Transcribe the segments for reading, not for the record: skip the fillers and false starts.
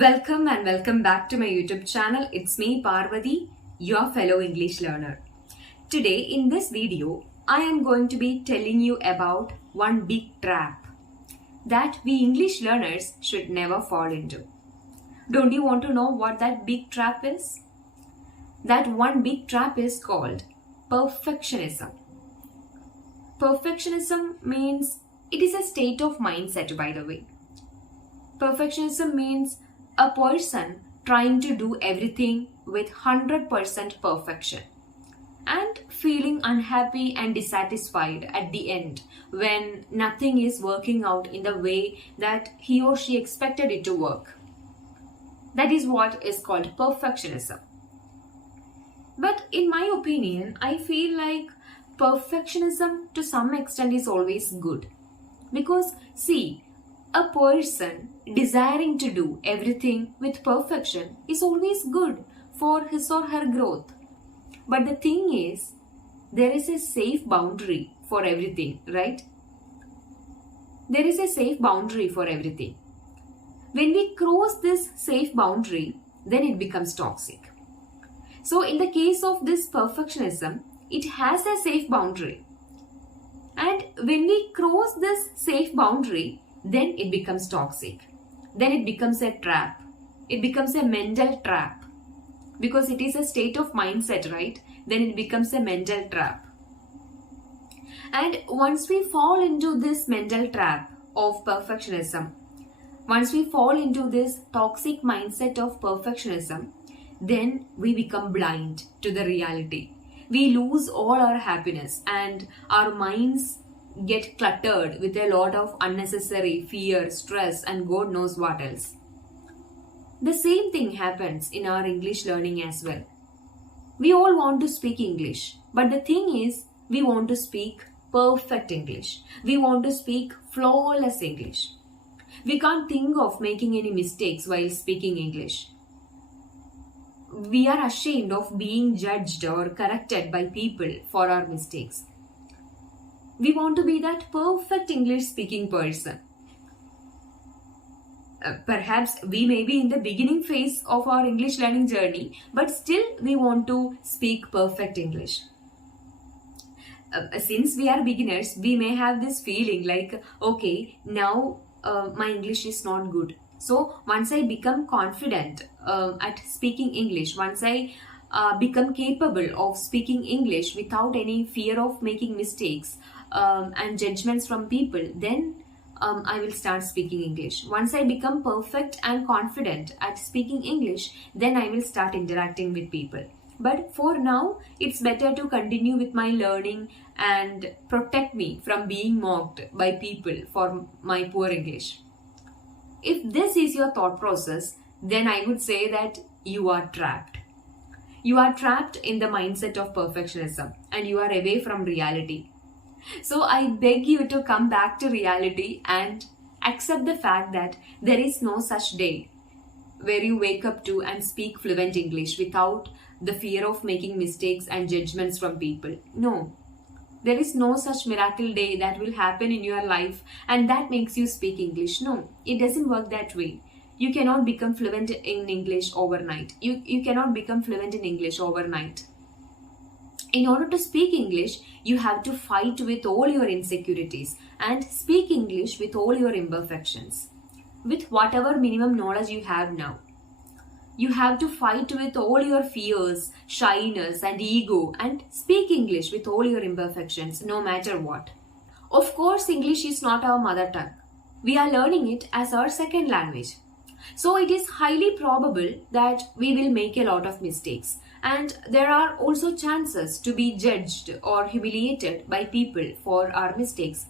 Welcome back to my YouTube channel. It's me Parvati, your fellow English learner. Today in this video, I am going to be telling you about one big trap that we English learners should never fall into. Don't you want to know what that big trap is? That one big trap is called perfectionism. Perfectionism means it is a state of mindset, by the way. Perfectionism means a person trying to do everything with 100% perfection and feeling unhappy and dissatisfied at the end when nothing is working out in the way that he or she expected it to work. That is what is called perfectionism. But in my opinion, I feel like perfectionism to some extent is always good. Because see, a person desiring to do everything with perfection is always good for his or her growth. But the thing is, there is a safe boundary for everything, right? There is a safe boundary for everything. When we cross this safe boundary, then it becomes toxic. So in the case of this perfectionism, it has a safe boundary. And when we cross this safe boundary, then it becomes toxic. Then it becomes a trap. It becomes a mental trap. Because it is a state of mindset, right? Then it becomes a mental trap. And once we fall into this mental trap of perfectionism, once we fall into this toxic mindset of perfectionism, then we become blind to the reality. We lose all our happiness and our minds get cluttered with a lot of unnecessary fear, stress, and God knows what else. The same thing happens in our English learning as well. We all want to speak English, but the thing is, we want to speak perfect English. We want to speak flawless English. We can't think of making any mistakes while speaking English. We are ashamed of being judged or corrected by people for our mistakes. We want to be that perfect English speaking person. Perhaps we may be in the beginning phase of our English learning journey, but still we want to speak perfect English. Since we are beginners, we may have this feeling like, okay, now my English is not good. So once I become confident at speaking English, once I become capable of speaking English without any fear of making mistakes and judgments from people, then I will start speaking English. Once I become perfect and confident at speaking English, then I will start interacting with people. But for now, it's better to continue with my learning and protect me from being mocked by people for my poor English. If this is your thought process, then I would say that you are trapped. You are trapped in the mindset of perfectionism and you are away from reality. So I beg you to come back to reality and accept the fact that there is no such day where you wake up to and speak fluent English without the fear of making mistakes and judgments from people. No. There is no such miracle day that will happen in your life and that makes you speak English. No, it doesn't work that way. You cannot become fluent in English overnight. You cannot become fluent in English overnight. In order to speak English, you have to fight with all your insecurities and speak English with all your imperfections. With whatever minimum knowledge you have now. You have to fight with all your fears, shyness and ego and speak English with all your imperfections no matter what. Of course, English is not our mother tongue. We are learning it as our second language. So it is highly probable that we will make a lot of mistakes. And there are also chances to be judged or humiliated by people for our mistakes.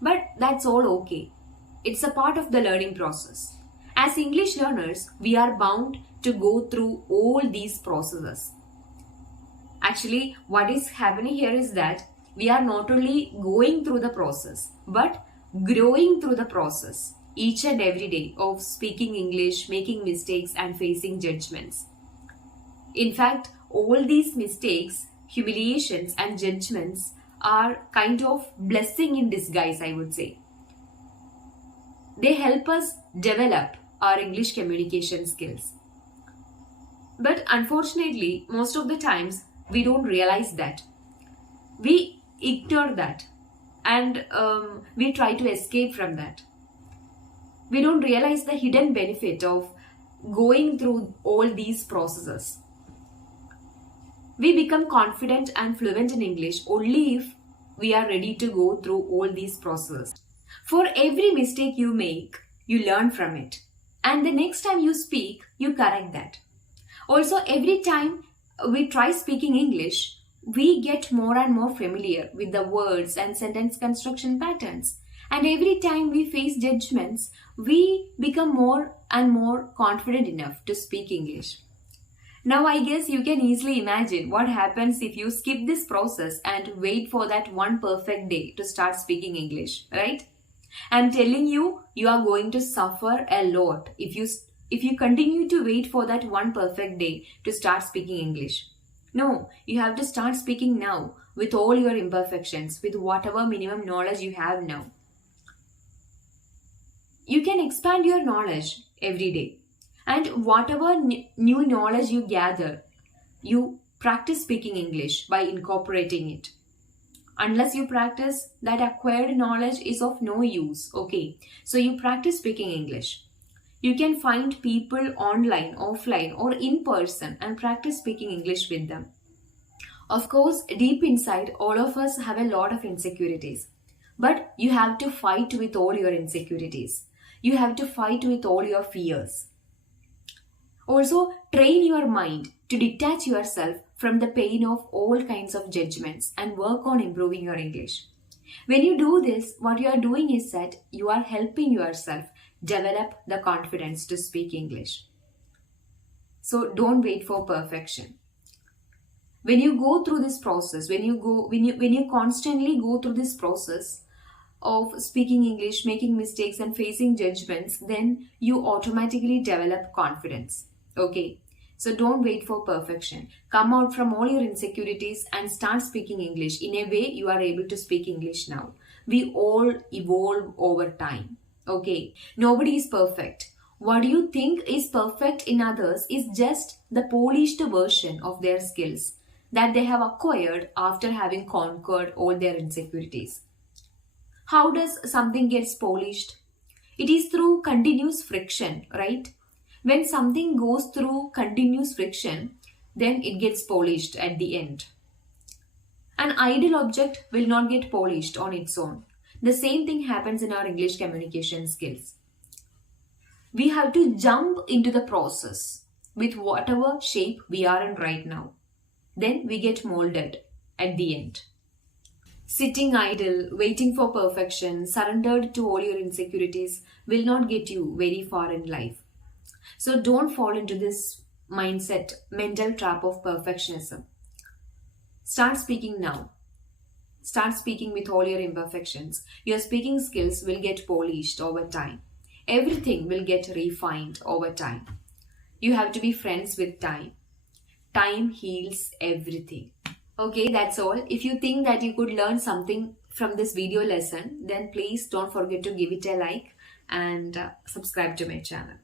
But that's all okay. It's a part of the learning process. As English learners, we are bound to go through all these processes. Actually, what is happening here is that we are not only going through the process, but growing through the process each and every day of speaking English, making mistakes and facing judgments. In fact, all these mistakes, humiliations and judgments are kind of blessing in disguise, I would say. They help us develop our English communication skills. But unfortunately, most of the times we don't realize that. We ignore that, and we try to escape from that. We don't realize the hidden benefit of going through all these processes. We become confident and fluent in English only if we are ready to go through all these processes. For every mistake you make, you learn from it. And the next time you speak, you correct that. Also, every time we try speaking English, we get more and more familiar with the words and sentence construction patterns. And every time we face judgments, we become more and more confident enough to speak English. Now, I guess you can easily imagine what happens if you skip this process and wait for that one perfect day to start speaking English, right? I'm telling you, you are going to suffer a lot if you continue to wait for that one perfect day to start speaking English. No, you have to start speaking now with all your imperfections, with whatever minimum knowledge you have now. You can expand your knowledge every day. And whatever new knowledge you gather, you practice speaking English by incorporating it. Unless you practice, that acquired knowledge is of no use. Okay, so you practice speaking English. You can find people online, offline, or in person and practice speaking English with them. Of course, deep inside, all of us have a lot of insecurities. But you have to fight with all your insecurities. You have to fight with all your fears. Also, train your mind to detach yourself from the pain of all kinds of judgments and work on improving your English. When you do this, what you are doing is that you are helping yourself develop the confidence to speak English. So don't wait for perfection. When you go through this process, when you constantly go through this process of speaking English, making mistakes and facing judgments, then you automatically develop confidence. Okay, so don't wait for perfection. Come out from all your insecurities and start speaking English in a way you are able to speak English now. We all evolve over time. Okay, nobody is perfect. What you think is perfect in others is just the polished version of their skills that they have acquired after having conquered all their insecurities. How does something gets polished? It is through continuous friction, right? When something goes through continuous friction, then it gets polished at the end. An idle object will not get polished on its own. The same thing happens in our English communication skills. We have to jump into the process with whatever shape we are in right now. Then we get molded at the end. Sitting idle, waiting for perfection, surrendered to all your insecurities will not get you very far in life. So don't fall into this mindset, mental trap of perfectionism. Start speaking now. Start speaking with all your imperfections. Your speaking skills will get polished over time. Everything will get refined over time. You have to be friends with time. Time heals everything. Okay, that's all. If you think that you could learn something from this video lesson, then please don't forget to give it a like and subscribe to my channel.